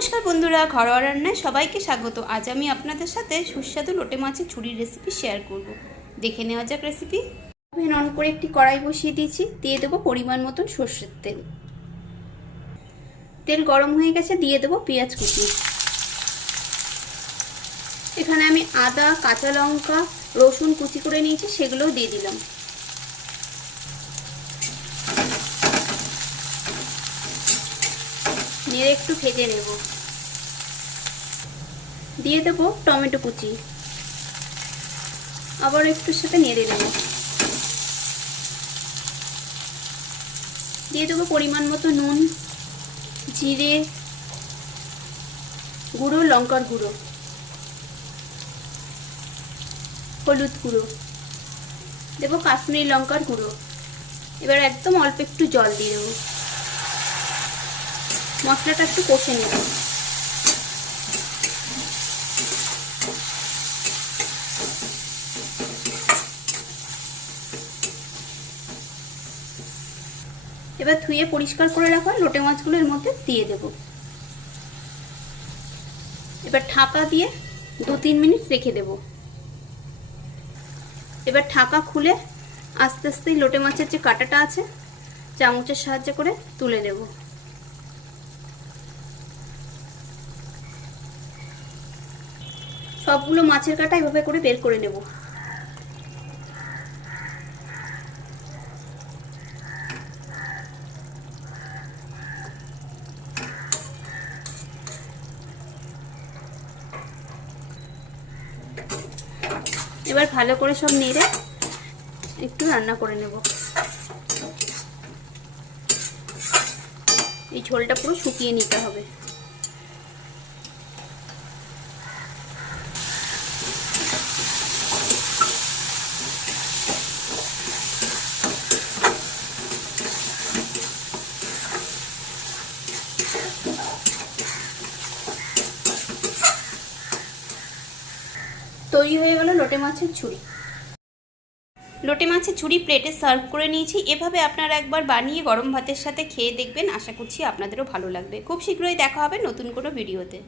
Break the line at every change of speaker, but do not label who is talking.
নমস্কার বন্ধুরা, ঘরোয়া রান্নায় সবাইকে স্বাগত। আজ আমি আপনাদের সাথে সুস্বাদু লোটে মাছের ঝুড়ির রেসিপি শেয়ার করব। দেখে নেওয়া যাক রেসিপি ওভেন অন করে একটি কড়াই বসিয়ে দিয়েছি। দিয়ে দেবো পরিমাণ মতন সর্ষের তেল। তেল গরম হয়ে গেছে, দিয়ে দেবো পেঁয়াজ কুচি। এখানে আমি আদা, কাঁচা লঙ্কা, রসুন কুচি করে নিয়েছি, সেগুলোও দিয়ে দিলাম। নেড়ে একটু ভেজে নেব। দিয়ে দেবো টমেটো কুচি। আবার একটু সাথে নেড়ে নেব। দিয়ে দেবো পরিমাণ মতো নুন, জিরে গুঁড়ো, লঙ্কার গুঁড়ো। হলুদ গুঁড়ো। দেবো কাশ্মীরি লঙ্কার গুঁড়ো। এবার একদম অল্প একটু জল দিয়ে দেবো। মশলাটা একটু কষে নেব। এবার ধুয়ে পরিষ্কার করে রাখা লোটে মাছগুলোর মধ্যে দিয়ে দেব। এবার ঢাকা দিয়ে দু তিন মিনিট রেখে দেব। এবার ঢাকা খুলে আস্তে আস্তে লোটে মাছের যে কাটাটা আছে, চামচের সাহায্য করে তুলে নেব। সবগুলো মাছের কাটা এভাবে করে বের করে নেব। এবার ভালো করে সব নেড়ে একটু রান্না করে নেব। এই ঝোলটা পুরো শুকিয়ে নিতে হবে। তৈরি হয়ে গেল লোটে মাছের ছুরি লোটে মাছের ছুরি প্লেটে সার্ভ করে নিয়েছি। এভাবে আপনারা একবার বানিয়ে গরম ভাতের সাথে খেয়ে দেখবেন। আশা করছি আপনাদেরও ভালো লাগবে। খুব শীঘ্রই দেখা হবে নতুন কোনো ভিডিওতে।